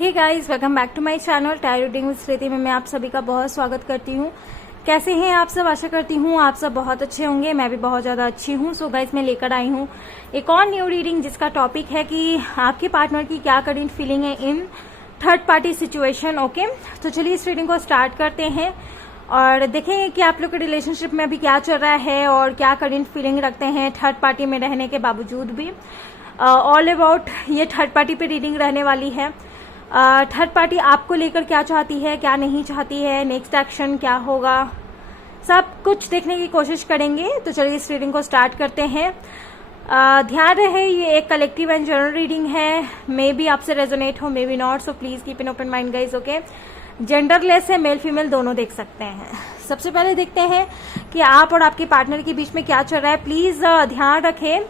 Hey guys, welcome back to my channel tarot reading with Smriti में मैं आप सभी का बहुत स्वागत करती हूँ। कैसे हैं आप सब? आशा करती हूँ आप सब बहुत अच्छे होंगे। मैं भी बहुत ज़्यादा अच्छी हूँ। सो गाइस, मैं लेकर आई हूँ एक और न्यू रीडिंग जिसका टॉपिक है कि आपके पार्टनर की क्या करंट फीलिंग है in third party situation. Okay, तो चलिए इस रीडिंग को स्टार्ट करते हैं और देखेंगे कि आप लोग के रिलेशनशिप में अभी क्या चल रहा है और क्या करंट फीलिंग रखते हैं थर्ड पार्टी में रहने के बावजूद भी। ऑल अबाउट ये थर्ड पार्टी पे रीडिंग रहने वाली है। थर्ड पार्टी आपको लेकर क्या चाहती है, क्या नहीं चाहती है, नेक्स्ट एक्शन क्या होगा, सब कुछ देखने की कोशिश करेंगे। तो चलिए इस रीडिंग को स्टार्ट करते हैं। ध्यान रहे ये एक कलेक्टिव एंड जनरल रीडिंग है। मे बी आपसे रेजोनेट हो, may be not, so please keep an open mind guys. Okay, genderless है, मेल फीमेल दोनों देख सकते हैं। सबसे पहले देखते हैं कि आप और आपके पार्टनर के बीच में क्या चल रहा है। प्लीज ध्यान रखें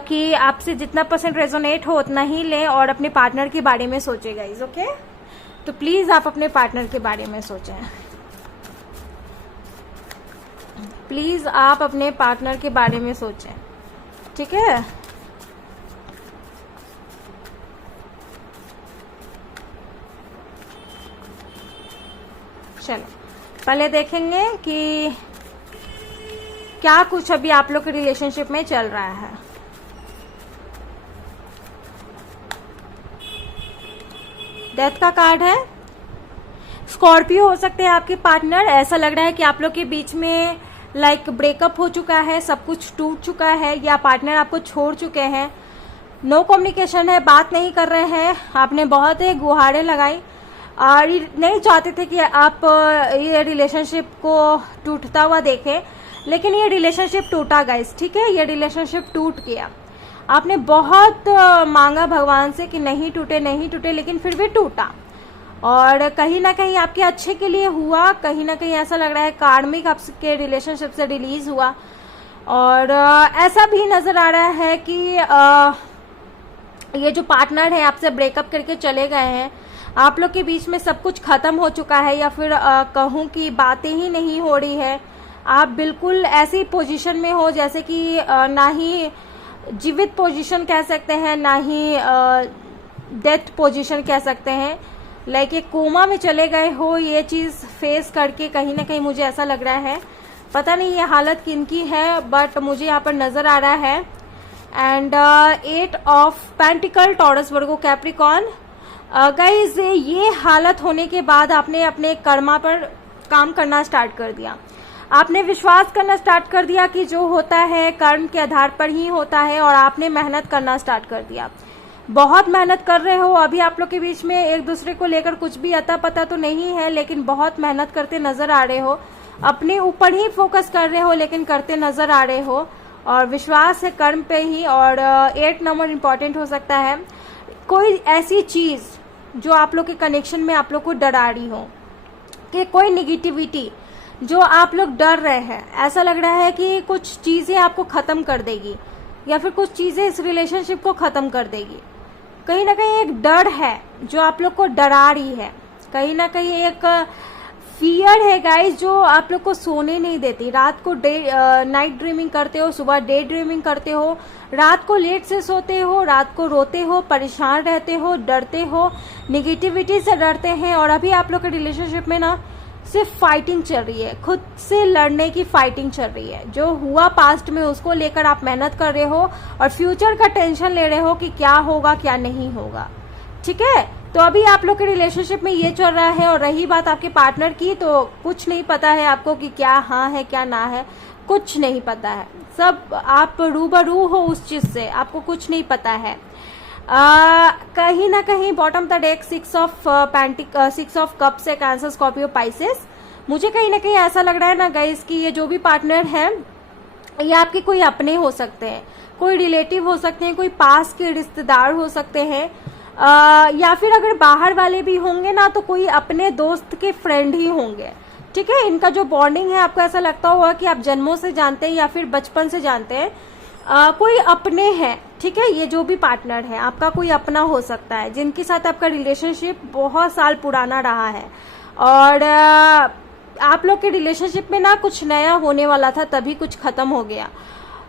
कि आपसे जितना % रेजोनेट हो उतना ही लें और अपने पार्टनर के बारे में सोचें गाइज। ओके, तो प्लीज आप अपने पार्टनर के बारे में सोचें। प्लीज आप अपने पार्टनर के बारे में सोचें, ठीक है। चलो पहले देखेंगे कि क्या कुछ अभी आप लोग के रिलेशनशिप में चल रहा है। डेथ का कार्ड है। स्कॉर्पियो हो सकते हैं आपके पार्टनर। ऐसा लग रहा है कि आप लोग के बीच में ब्रेकअप हो चुका है, सब कुछ टूट चुका है या पार्टनर आपको छोड़ चुके हैं। नो कम्युनिकेशन है, बात नहीं कर रहे हैं। आपने बहुत ही गुहारें लगाई और नहीं चाहते थे कि आप ये रिलेशनशिप को टूटता हुआ देखें, लेकिन ये रिलेशनशिप टूटा गाइस, ठीक है। ये रिलेशनशिप टूट गया। आपने बहुत मांगा भगवान से कि नहीं टूटे नहीं टूटे, लेकिन फिर भी टूटा और कहीं ना कहीं आपके अच्छे के लिए हुआ। कहीं ना कहीं ऐसा लग रहा है कार्मिक आपके रिलेशनशिप से रिलीज हुआ और ऐसा भी नजर आ रहा है कि ये जो पार्टनर है आपसे ब्रेकअप करके चले गए हैं। आप लोग के बीच में सब कुछ खत्म हो चुका है या फिर कहूँ कि बातें ही नहीं हो रही है। आप बिल्कुल ऐसी पोजीशन में हो जैसे कि ना ही जीवित पोजीशन कह सकते हैं, ना ही डेथ पोजीशन कह सकते हैं। एक कोमा में चले गए हो। ये चीज फेस करके कहीं ना कहीं मुझे ऐसा लग रहा है, पता नहीं ये हालत किनकी है, बट मुझे यहाँ पर नजर आ रहा है। And 8 of pentacle, taurus, Virgo, Capricorn. Guys ये हालत होने के बाद आपने अपने कर्मा पर काम करना स्टार्ट कर दिया। आपने विश्वास करना स्टार्ट कर दिया कि जो होता है कर्म के आधार पर ही होता है और आपने मेहनत करना स्टार्ट कर दिया। बहुत मेहनत कर रहे हो। अभी आप लोग के बीच में एक दूसरे को लेकर कुछ भी अता पता तो नहीं है, लेकिन बहुत मेहनत करते नजर आ रहे हो। अपने ऊपर ही फोकस कर रहे हो, लेकिन करते नजर आ रहे हो और विश्वास है कर्म पे ही। और 8 नंबर इंपॉर्टेंट हो सकता है। कोई ऐसी चीज जो आप लोग के कनेक्शन में आप लोग को डरा रही हो, कि कोई निगेटिविटी जो आप लोग डर रहे हैं, ऐसा लग रहा है कि कुछ चीजें आपको खत्म कर देगी या फिर कुछ चीजें इस रिलेशनशिप को खत्म कर देगी। कहीं ना कहीं एक डर है जो आप लोग को डरा रही है। कहीं ना कहीं एक फियर है गाइस जो आप लोग को सोने नहीं देती। रात को नाइट ड्रीमिंग करते हो, सुबह डे ड्रीमिंग करते हो, रात को लेट से सोते हो, रात को रोते हो, परेशान रहते हो, डरते हो, निगेटिविटी से डरते हैं। और अभी आप लोग के रिलेशनशिप में ना सिर्फ फाइटिंग चल रही है, खुद से लड़ने की फाइटिंग चल रही है। जो हुआ पास्ट में उसको लेकर आप मेहनत कर रहे हो और फ्यूचर का टेंशन ले रहे हो कि क्या होगा क्या नहीं होगा, ठीक है। तो अभी आप लोग के रिलेशनशिप में ये चल रहा है। और रही बात आपके पार्टनर की, तो कुछ नहीं पता है आपको कि क्या हाँ है क्या ना है, कुछ नहीं पता है। सब आप रूबरू हो उस चीज से, आपको कुछ नहीं पता है। कहीं ना कहीं bottom the deck 6 of cups है, कैंसर, स्कॉर्पियो, पाइसेस। मुझे कहीं ना कहीं ऐसा लग रहा है ना गाइस कि ये जो भी पार्टनर है ये आपके कोई अपने हो सकते हैं, कोई रिलेटिव हो सकते हैं, कोई पास के रिश्तेदार हो सकते हैं, या फिर अगर बाहर वाले भी होंगे ना तो कोई अपने दोस्त के फ्रेंड ही होंगे, ठीक है। इनका जो बॉन्डिंग है आपको ऐसा लगता होगा कि आप जन्मों से जानते हैं या फिर बचपन से जानते हैं। कोई अपने हैं, ठीक है। ये जो भी पार्टनर है आपका कोई अपना हो सकता है, जिनके साथ आपका रिलेशनशिप बहुत साल पुराना रहा है और आप लोग के रिलेशनशिप में ना कुछ नया होने वाला था, तभी कुछ खत्म हो गया।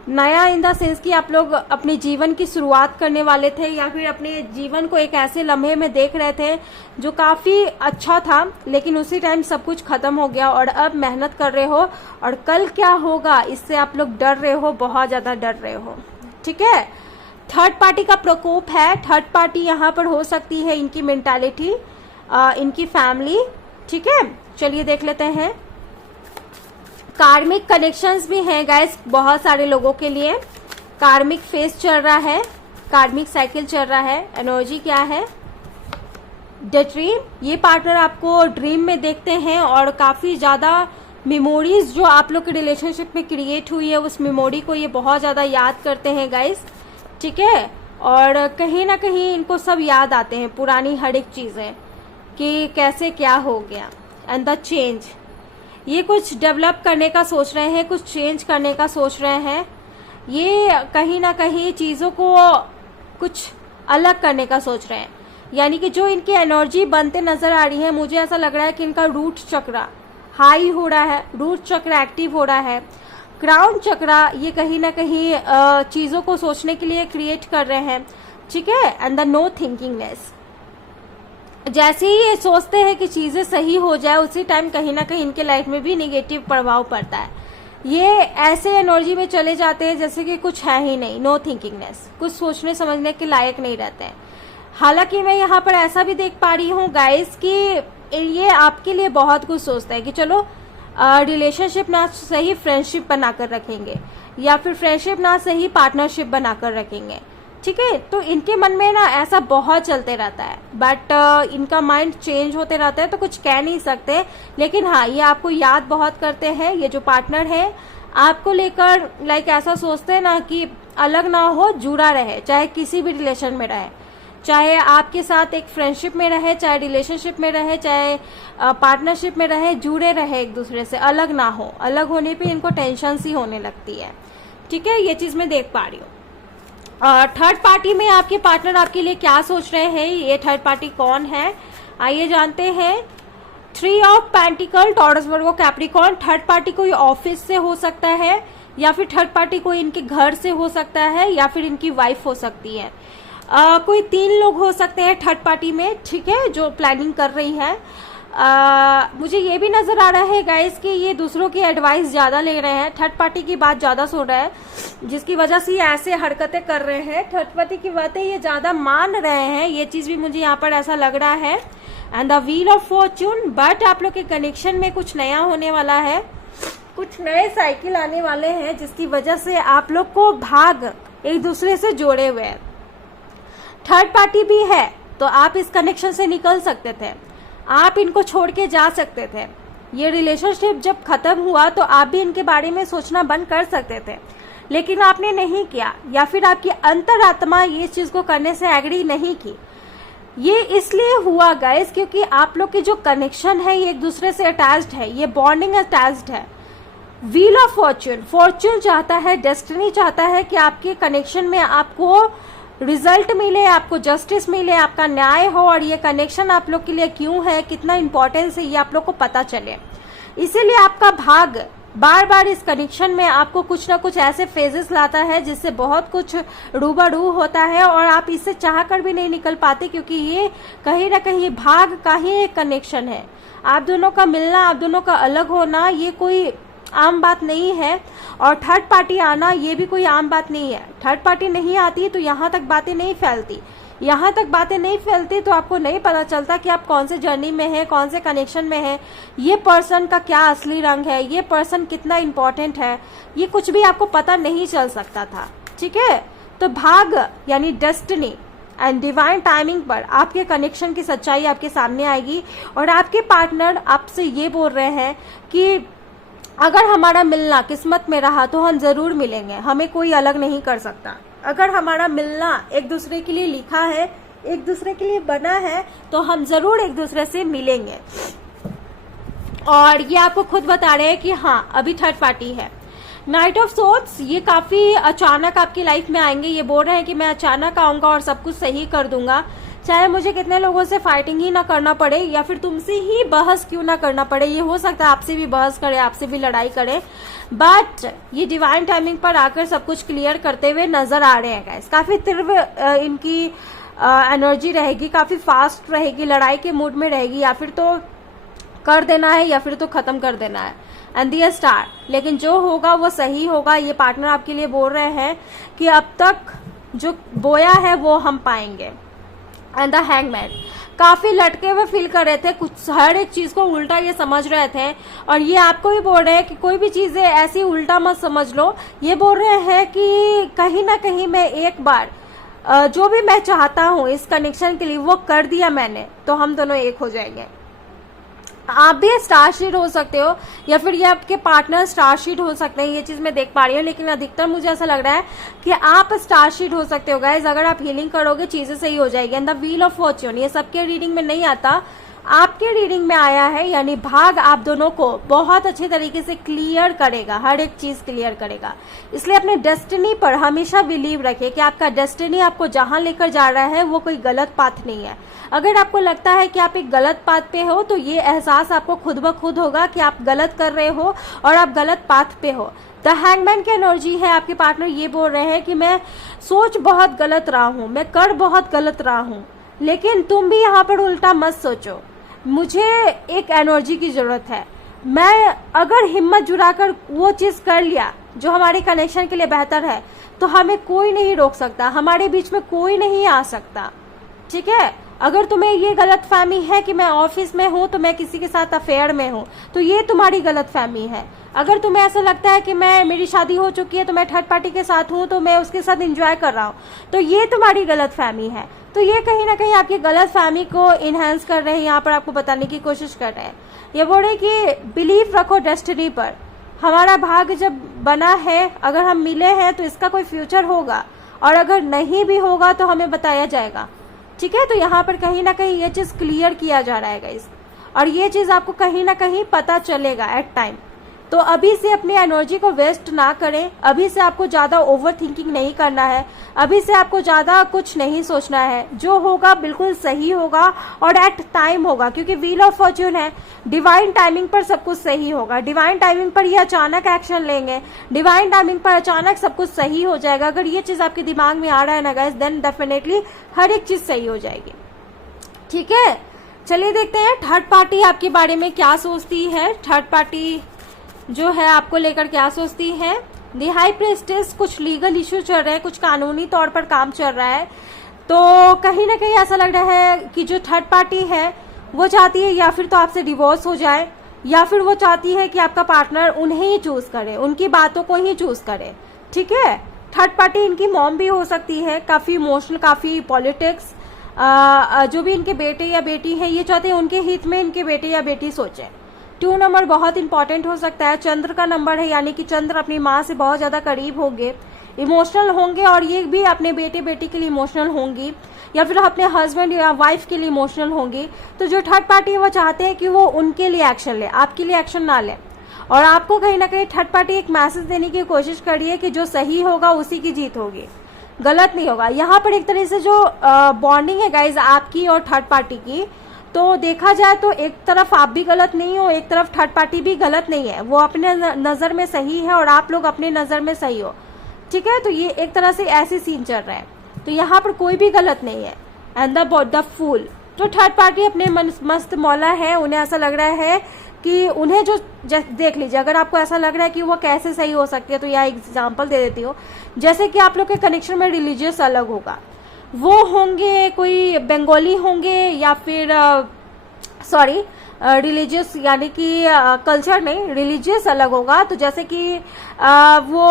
नया इन द सेंस कि आप लोग अपने जीवन की शुरुआत करने वाले थे या फिर अपने जीवन को एक ऐसे लम्हे में देख रहे थे जो काफी अच्छा था, लेकिन उसी टाइम सब कुछ खत्म हो गया और अब मेहनत कर रहे हो और कल क्या होगा इससे आप लोग डर रहे हो, बहुत ज्यादा डर रहे हो। ठीक है, थर्ड पार्टी का प्रकोप है। थर्ड पार्टी यहाँ पर हो सकती है इनकी मेंटालिटी, इनकी फैमिली। ठीक है, चलिए देख लेते हैं। कार्मिक कनेक्शंस भी हैं गाइस बहुत सारे लोगों के लिए। कार्मिक फेज चल रहा है, कार्मिक साइकिल चल रहा है। एनर्जी क्या है? The dream. ये पार्टनर आपको ड्रीम में देखते हैं और काफी ज्यादा मेमोरीज जो आप लोग के रिलेशनशिप में क्रिएट हुई है उस मेमोरी को ये बहुत ज्यादा याद करते हैं गाइस। ठीक है, और कहीं ना कहीं इनको सब याद आते हैं, पुरानी हर एक चीजें कि कैसे क्या हो गया। एंड द चेंज, ये कुछ डेवलप करने का सोच रहे हैं, कुछ चेंज करने का सोच रहे हैं। ये कहीं ना कहीं चीजों को कुछ अलग करने का सोच रहे हैं, यानी कि जो इनकी एनर्जी बनते नजर आ रही है, मुझे ऐसा लग रहा है कि इनका रूट चक्र हाई हो रहा है, रूट चक्र एक्टिव हो रहा है। क्राउन चक्र ये कहीं ना कहीं चीजों को सोचने के लिए क्रिएट कर रहे हैं। ठीक है, एंड द नो थिंकिंगनेस, जैसे ही ये सोचते हैं कि चीजें सही हो जाए उसी टाइम कहीं ना कहीं इनके लाइफ में भी निगेटिव प्रभाव पड़ता है। ये ऐसे एनर्जी में चले जाते हैं जैसे कि कुछ है ही नहीं, नो थिंकिंगनेस, कुछ सोचने समझने के लायक नहीं रहते हैं। हालांकि मैं यहाँ पर ऐसा भी देख पा रही हूँ गाइस कि ये आपके लिए बहुत कुछ सोचता है कि चलो रिलेशनशिप ना सही फ्रेंडशिप बनाकर रखेंगे या फिर फ्रेंडशिप ना सही पार्टनरशिप बनाकर रखेंगे। ठीक है, तो इनके मन में ना ऐसा बहुत चलते रहता है, बट इनका माइंड चेंज होते रहता है तो कुछ कह नहीं सकते। लेकिन हाँ, ये आपको याद बहुत करते हैं। ये जो पार्टनर है आपको लेकर लाइक ऐसा सोचते हैं ना कि अलग ना हो, जुड़ा रहे, चाहे किसी भी रिलेशन में रहे, चाहे आपके साथ एक फ्रेंडशिप में रहे, चाहे रिलेशनशिप में रहे, चाहे पार्टनरशिप में रहे, जुड़े रहे एक दूसरे से, अलग ना हो। अलग होने पे इनको टेंशन सी होने लगती है। ठीक है, ये चीज मैं देख पा रही हूँ। थर्ड पार्टी में आपके पार्टनर आपके लिए क्या सोच रहे हैं, ये थर्ड पार्टी कौन है, आइए जानते हैं। 3 of pentacle, taurus, Virgo, Capricorn. Third party कोई ऑफिस से हो सकता है या फिर थर्ड पार्टी कोई इनके घर से हो सकता है या फिर इनकी वाइफ हो सकती है। कोई 3 लोग हो सकते हैं थर्ड पार्टी में। ठीक है, जो प्लानिंग कर रही है। मुझे ये भी नजर आ रहा है गाइस कि ये दूसरों की एडवाइस ज्यादा ले रहे हैं, थर्ड पार्टी की बात ज्यादा सुन रहा है, जिसकी वजह से ये ऐसे हरकतें कर रहे हैं। थर्ड पार्टी की बातें ये ज्यादा मान रहे हैं, ये चीज भी मुझे यहाँ पर ऐसा लग रहा है। And the wheel of Fortune, but आप लोग के कनेक्शन में कुछ नया होने वाला है, कुछ नए साइकिल आने वाले हैं जिसकी वजह से आप लोग को भाग एक दूसरे से जोड़े हुए हैं। थर्ड पार्टी भी है तो आप इस कनेक्शन से निकल सकते थे, आप इनको छोड़ के जा सकते थे। ये रिलेशनशिप जब खत्म हुआ तो आप भी इनके बारे में सोचना बंद कर सकते थे, लेकिन आपने नहीं किया, या फिर आपकी अंतरात्मा ये चीज को करने से एग्री नहीं की। ये इसलिए हुआ गाइस क्योंकि आप लोग की जो कनेक्शन है ये एक दूसरे से अटैच्ड है, ये बॉन्डिंग अटैच्ड है। व्हील ऑफ फॉर्च्यून, फॉर्च्यून चाहता है, डेस्टिनी चाहता है कि आपके कनेक्शन में आपको रिजल्ट मिले, आपको जस्टिस मिले, आपका न्याय हो, और ये कनेक्शन आप लोग के लिए क्यों है, कितना इंपॉर्टेंस है, ये आप लोग को पता चले। इसीलिए आपका भाग बार बार इस कनेक्शन में आपको कुछ ना कुछ ऐसे फेजेस लाता है जिससे बहुत कुछ रूबरू होता है और आप इससे चाहकर भी नहीं निकल पाते, क्योंकि ये कहीं ना कहीं भाग का ही एक कनेक्शन है। आप दोनों का मिलना, आप दोनों का अलग होना, ये कोई आम बात नहीं है, और थर्ड पार्टी आना ये भी कोई आम बात नहीं है। थर्ड पार्टी नहीं आती तो यहाँ तक बातें नहीं फैलती, यहाँ तक बातें नहीं फैलती तो आपको नहीं पता चलता कि आप कौन से जर्नी में है, कौन से कनेक्शन में है, ये पर्सन का क्या असली रंग है, ये पर्सन कितना इंपॉर्टेंट है, ये कुछ भी आपको पता नहीं चल सकता था। ठीक है, तो भाग यानी डेस्टिनी एंड डिवाइन टाइमिंग पर आपके कनेक्शन की सच्चाई आपके सामने आएगी, और आपके पार्टनर आपसे ये बोल रहे हैं कि अगर हमारा मिलना किस्मत में रहा तो हम जरूर मिलेंगे, हमें कोई अलग नहीं कर सकता। अगर हमारा मिलना एक दूसरे के लिए लिखा है, एक दूसरे के लिए बना है, तो हम जरूर एक दूसरे से मिलेंगे। और ये आपको खुद बता रहे हैं कि हाँ अभी थर्ड पार्टी है। नाइट ऑफ सोर्ड्स, ये काफी अचानक आपकी लाइफ में आएंगे, ये बोल रहे हैं कि मैं अचानक आऊंगा और सब कुछ सही कर दूंगा। चाहे मुझे कितने लोगों से फाइटिंग ही ना करना पड़े या फिर तुमसे ही बहस क्यों ना करना पड़े, ये हो सकता है आपसे भी बहस करे, आपसे भी लड़ाई करे, बट ये डिवाइन टाइमिंग पर आकर सब कुछ क्लियर करते हुए नजर आ रहे हैं गाइस। काफी तीव्र इनकी एनर्जी रहेगी, काफी फास्ट रहेगी, लड़ाई के मूड में रहेगी, या फिर तो कर देना है या फिर तो खत्म कर देना है। एंड दी स्टार, लेकिन जो होगा वो सही होगा। ये पार्टनर आपके लिए बोल रहे हैं कि अब तक जो बोया है वो हम पाएंगे। एंड द हैंगमैन, काफी लटके हुए फील कर रहे थे, कुछ हर एक चीज को उल्टा ये समझ रहे थे, और ये आपको भी बोल रहे हैं कि कोई भी चीजें ऐसी उल्टा मत समझ लो। ये बोल रहे हैं कि कहीं ना कहीं मैं एक बार जो भी मैं चाहता हूं इस कनेक्शन के लिए वो कर दिया मैंने, तो हम दोनों एक हो जाएंगे। आप भी स्टारशीट हो सकते हो या फिर ये आपके पार्टनर स्टारशीट हो सकते हैं, ये चीज मैं देख पा रही हूँ, लेकिन अधिकतर मुझे ऐसा लग रहा है कि आप स्टारशीट हो सकते हो गाइज। अगर आप हीलिंग करोगे चीजें सही हो जाएगी। And the wheel of Fortune, ये सबके रीडिंग में नहीं आता, आपके रीडिंग में आया है, यानी भाग आप दोनों को बहुत अच्छे तरीके से क्लियर करेगा, हर एक चीज क्लियर करेगा। इसलिए अपने डेस्टिनी पर हमेशा बिलीव रखें कि आपका डेस्टिनी आपको जहां लेकर जा रहा है वो कोई गलत पाथ नहीं है। अगर आपको लगता है कि आप एक गलत पाथ पे हो तो ये एहसास आपको खुद ब खुद होगा कि आप गलत कर रहे हो और आप गलत पाथ पे हो। द हैंगमैन की एनर्जी है, आपके पार्टनर ये बोल रहे हैं कि मैं सोच बहुत गलत रहा हूं, मैं कर बहुत गलत रहा हूं, लेकिन तुम भी यहाँ पर उल्टा मत सोचो। मुझे एक एनर्जी की जरूरत है, मैं अगर हिम्मत जुटाकर वो चीज कर लिया जो हमारे कनेक्शन के लिए बेहतर है तो हमें कोई नहीं रोक सकता, हमारे बीच में कोई नहीं आ सकता। ठीक है, अगर तुम्हें ये गलत फहमी है कि मैं ऑफिस में हूं तो मैं किसी के साथ अफेयर में हूं, तो ये तुम्हारी गलत फहमी है। अगर तुम्हें ऐसा लगता है कि मेरी शादी हो चुकी है तो मैं थर्ड पार्टी के साथ हूं तो मैं उसके साथ एंजॉय कर रहा हूं, तो ये तुम्हारी गलत फहमी है। तो ये कहीं ना कहीं आपकी गलत फहमी को इनहेंस कर रहे हैं, यहाँ पर आपको बताने की कोशिश कर रहे हैं। ये बोल रहे कि बिलीव रखो डेस्टिनी पर, हमारा भाग्य जब बना है, अगर हम मिले हैं तो इसका कोई फ्यूचर होगा, और अगर नहीं भी होगा तो हमें बताया जाएगा। ठीक है, तो यहाँ पर कहीं ना कहीं ये चीज क्लियर किया जा रहा है गाइस, और ये चीज आपको कहीं ना कहीं पता चलेगा एट टाइम। तो अभी से अपनी एनर्जी को वेस्ट ना करें, अभी से आपको ज्यादा ओवर थिंकिंग नहीं करना है, अभी से आपको ज्यादा कुछ नहीं सोचना है। जो होगा बिल्कुल सही होगा और एट टाइम होगा, क्योंकि व्हील ऑफ फॉर्च्यून है, डिवाइन टाइमिंग पर सब कुछ सही होगा। डिवाइन टाइमिंग पर ये अचानक एक्शन लेंगे, डिवाइन टाइमिंग पर अचानक सब कुछ सही हो जाएगा। अगर ये चीज आपके दिमाग में आ रहा है ना गाइस, देन डेफिनेटली हर एक चीज सही हो जाएगी। ठीक है, चलिए देखते हैं थर्ड पार्टी आपके बारे में क्या सोचती है। थर्ड पार्टी जो है आपको लेकर क्या सोचती है। दी हाई प्रेस्टेस, कुछ लीगल इश्यू चल रहे हैं, कुछ कानूनी तौर पर काम चल रहा है, तो कहीं ना कहीं ऐसा लग रहा है कि जो थर्ड पार्टी है वो चाहती है या फिर तो आपसे डिवोर्स हो जाए, या फिर वो चाहती है कि आपका पार्टनर उन्हें ही चूज करे, उनकी बातों को ही चूज करे। ठीक है, थर्ड पार्टी इनकी मॉम भी हो सकती है, काफी इमोशनल, काफी पॉलिटिक्स, जो भी इनके बेटे या बेटी है ये चाहते हैं उनके हित में इनके बेटे या बेटी सोचे। 2 नंबर बहुत इंपॉर्टेंट हो सकता है, चंद्र का नंबर है, यानी कि चंद्र अपनी माँ से बहुत ज्यादा करीब होंगे, इमोशनल होंगे, और ये भी अपने बेटे बेटी के लिए इमोशनल होंगी, या फिर अपने हस्बैंड या वाइफ के लिए इमोशनल होंगी। तो जो थर्ड पार्टी है वो चाहते हैं कि वो उनके लिए एक्शन ले, आपके लिए एक्शन ना ले, और आपको कहीं ना कहीं थर्ड पार्टी एक मैसेज देने की कोशिश कर रही है कि जो सही होगा उसी की जीत होगी, गलत नहीं होगा। यहाँ पर एक तरह से जो बॉन्डिंग है गाइज आपकी और थर्ड पार्टी की, तो देखा जाए तो एक तरफ आप भी गलत नहीं हो, एक तरफ थर्ड पार्टी भी गलत नहीं है, वो अपने नजर में सही है और आप लोग अपने नजर में सही हो। ठीक है, तो ये एक तरह से ऐसे सीन चल रहा है, तो यहाँ पर कोई भी गलत नहीं है। एंड द फूल, तो थर्ड पार्टी अपने मस्त मौला है, उन्हें ऐसा लग रहा है कि उन्हें जो देख लीजिए, अगर आपको ऐसा लग रहा है कि वो कैसे सही हो सकती है तो यह एग्जाम्पल दे देती हूँ। जैसे कि आप लोग के कनेक्शन में रिलीजियस अलग होगा, वो होंगे कोई बंगाली होंगे या फिर रिलीजियस, यानी कि कल्चर नहीं, रिलीजियस अलग होगा। तो जैसे कि वो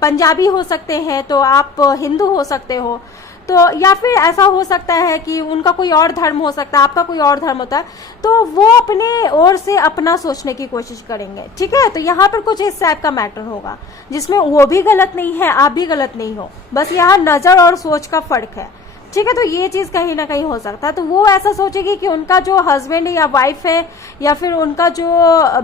पंजाबी हो सकते हैं तो आप हिंदू हो सकते हो, तो या फिर ऐसा हो सकता है कि उनका कोई और धर्म हो सकता है, आपका कोई और धर्म होता है, तो वो अपने ओर से अपना सोचने की कोशिश करेंगे। ठीक है, तो यहाँ पर कुछ इस टाइप का मैटर होगा जिसमें वो भी गलत नहीं है, आप भी गलत नहीं हो, बस यहाँ नजर और सोच का फर्क है। ठीक है, तो ये चीज कहीं ना कहीं हो सकता है। तो वो ऐसा सोचेगी कि उनका जो हस्बैंड या वाइफ है या फिर उनका जो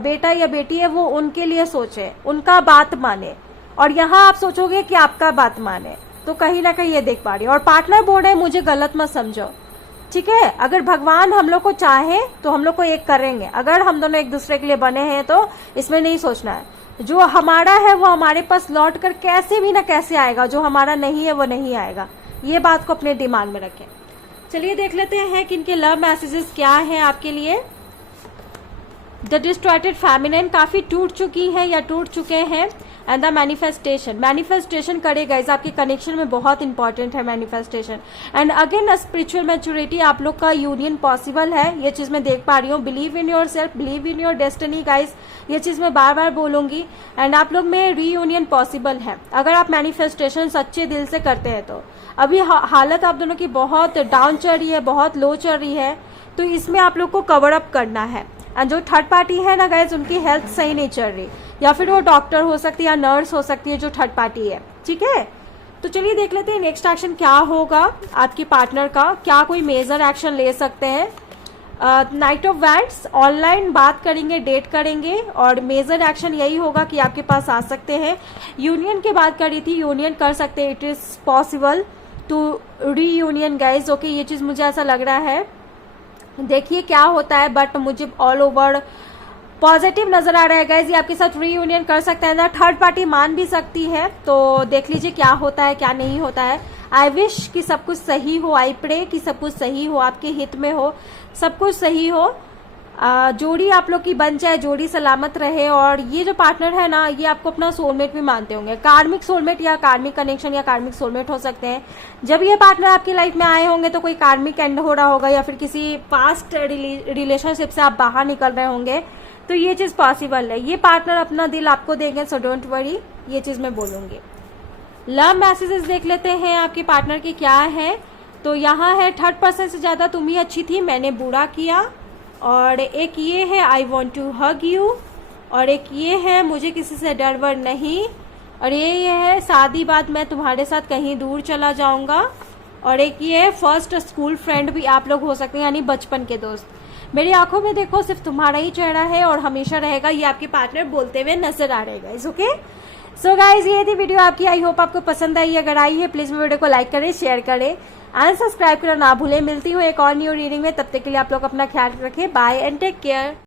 बेटा या बेटी है वो उनके लिए सोचे, उनका बात माने, और यहाँ आप सोचोगे कि आपका बात माने। तो कहीं ना कहीं ये देख पा रही हूँ। और पार्टनर बोल रहे हैं मुझे गलत मत समझो, ठीक है। अगर भगवान हम लोग को चाहे तो हम लोग को एक करेंगे, अगर हम दोनों एक दूसरे के लिए बने हैं तो इसमें नहीं सोचना है। जो हमारा है वो हमारे पास लौट कर कैसे भी ना कैसे आएगा, जो हमारा नहीं है वो नहीं आएगा। ये बात को अपने दिमाग में रखें। चलिए देख लेते हैं कि इनके लव मैसेजेस क्या हैं आपके लिए। द डिस्ट्रॉयटेड फेमिनिन काफी टूट चुकी है या टूट चुके हैं। एंड द मैनिफेस्टेशन करेगा इस आपके कनेक्शन में, बहुत इंपॉर्टेंट है manifestation. And again spiritual maturity, आप लोग का यूनियन पॉसिबल है, ये चीज मैं देख पा रही हूँ। Believe in your self, believe in your destiny guys, ये चीज मैं बार बार बोलूंगी। एंड आप लोग में रीयूनियन पॉसिबल है अगर आप मैनिफेस्टेशन सच्चे दिल से करते हैं तो। अभी हालत आप दोनों की बहुत डाउन चल रही है, बहुत लो चल रही है, तो इसमें आप लोग को कवर अप करना है। एंड जो थर्ड पार्टी है ना गाइज, उनकी हेल्थ सही नहीं चल रही, या फिर वो डॉक्टर हो सकती है या नर्स हो सकती है जो थर्ड पार्टी है, ठीक है। तो चलिए देख लेते हैं नेक्स्ट एक्शन क्या होगा आपके पार्टनर का, क्या कोई मेजर एक्शन ले सकते हैं। नाइट ऑफ वैंड्स, ऑनलाइन बात करेंगे, डेट करेंगे, और मेजर एक्शन यही होगा कि आपके पास आ सकते हैं। यूनियन की बात करी थी, यूनियन कर सकते हैं, it is possible to reunion guys, okay. ये चीज मुझे ऐसा लग रहा है, देखिए क्या होता है, बट मुझे ऑल ओवर पॉजिटिव नजर आ रहा है गाइज। ये आपके साथ रीयूनियन कर सकता है ना, थर्ड पार्टी मान भी सकती है, तो देख लीजिए क्या होता है क्या नहीं होता है। आई विश कि सब कुछ सही हो, आई प्रे कि सब कुछ सही हो, आपके हित में हो, सब कुछ सही हो, जोड़ी आप लोग की बन जाए, जोड़ी सलामत रहे। और ये जो पार्टनर है ना, ये आपको अपना सोलमेट भी मानते होंगे, कार्मिक सोलमेट या कार्मिक कनेक्शन या कार्मिक सोलमेट हो सकते हैं। जब ये पार्टनर आपकी लाइफ में आए होंगे तो कोई कार्मिक एंड हो रहा होगा, या फिर किसी पास्ट रिलेशनशिप से आप बाहर निकल रहे होंगे, तो ये चीज पॉसिबल है। ये पार्टनर अपना दिल आपको देंगे, सो डोंट वरी, ये चीज मैं बोलूंगी। लव मैसेजेस देख लेते हैं आपके पार्टनर की क्या है। तो यहाँ है थर्ड पर्सन से ज्यादा तुम ही अच्छी थी, मैंने बुरा किया, और एक ये है I want to hug you, और एक ये है मुझे किसी से डर वर नहीं, और ये है शादी बाद मैं तुम्हारे साथ कहीं दूर चला जाऊंगा, और एक ये है फर्स्ट स्कूल फ्रेंड भी आप लोग हो सकते हैं, यानी बचपन के दोस्त। मेरी आंखों में देखो सिर्फ तुम्हारा ही चेहरा है और हमेशा रहेगा, ये आपके पार्टनर बोलते हुए नजर आ रहे हैं गाइज, ओके। सो गाइज ये थी वीडियो आपकी, आई होप आपको पसंद आई। अगर आई है प्लीज वीडियो को लाइक करें, शेयर करें एंड सब्सक्राइब करना ना भूलें। मिलती हूँ एक और न्यू रीडिंग में, तब तक के लिए आप लोग अपना ख्याल रखें। Bye and take care.